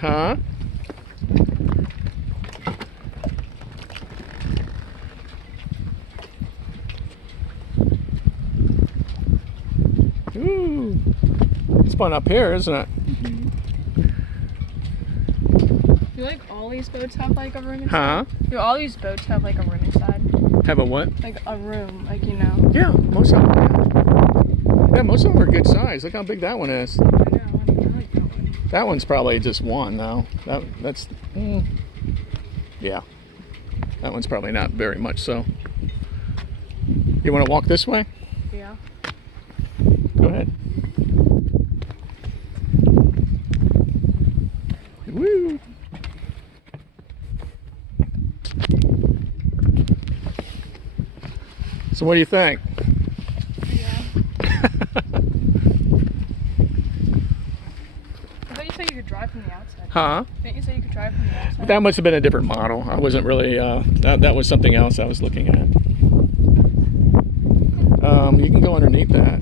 Huh? Ooh. It's fun up here, isn't it? Do like all these boats have like a room inside? Huh? Do all these boats have like a room inside? Have a what? Like a room, like, you know. Yeah, most of them. Yeah, most of them are good size. Look how big that one is. I know, I like that one. That one's probably just one though. That's yeah. That one's probably not very much so. You want to walk this way? Yeah. Go ahead. Woo! So what do you think? Yeah. I thought you said you could drive from the outside. Huh? Didn't you say you could drive from the outside? That must have been a different model. I wasn't really, that was something else I was looking at. You can go underneath that.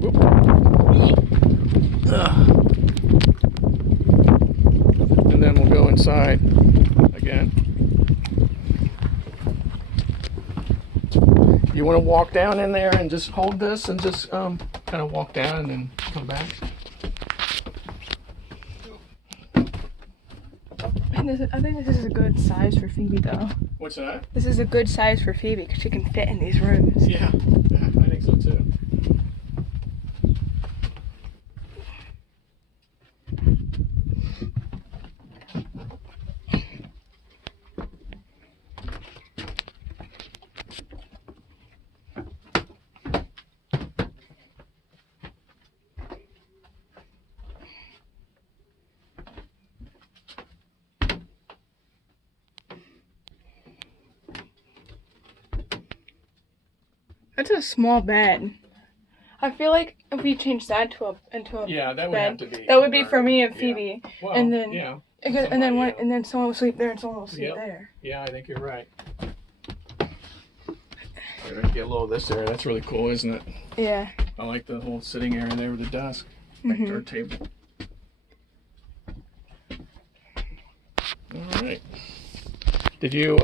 Whoop. And then we'll go inside again. You want to walk down in there and just hold this and just kind of walk down and then come back? I think this is a good size for Phoebe, though. What's that? This is a good size for Phoebe because she can fit in these rooms. Yeah, I think so too. That's a small bed. I feel like if we change that to a Yeah, that would bed, have to be. that would be for me and Phoebe, Yeah. Well, and then yeah, and then somebody, one, yeah. and then someone will sleep there and someone will sleep Yep. there. Yeah, I think you're right. Here, get a little of this area. That's really cool, isn't it? Yeah. I like the whole sitting area there with the desk, like our table. All right. Did you?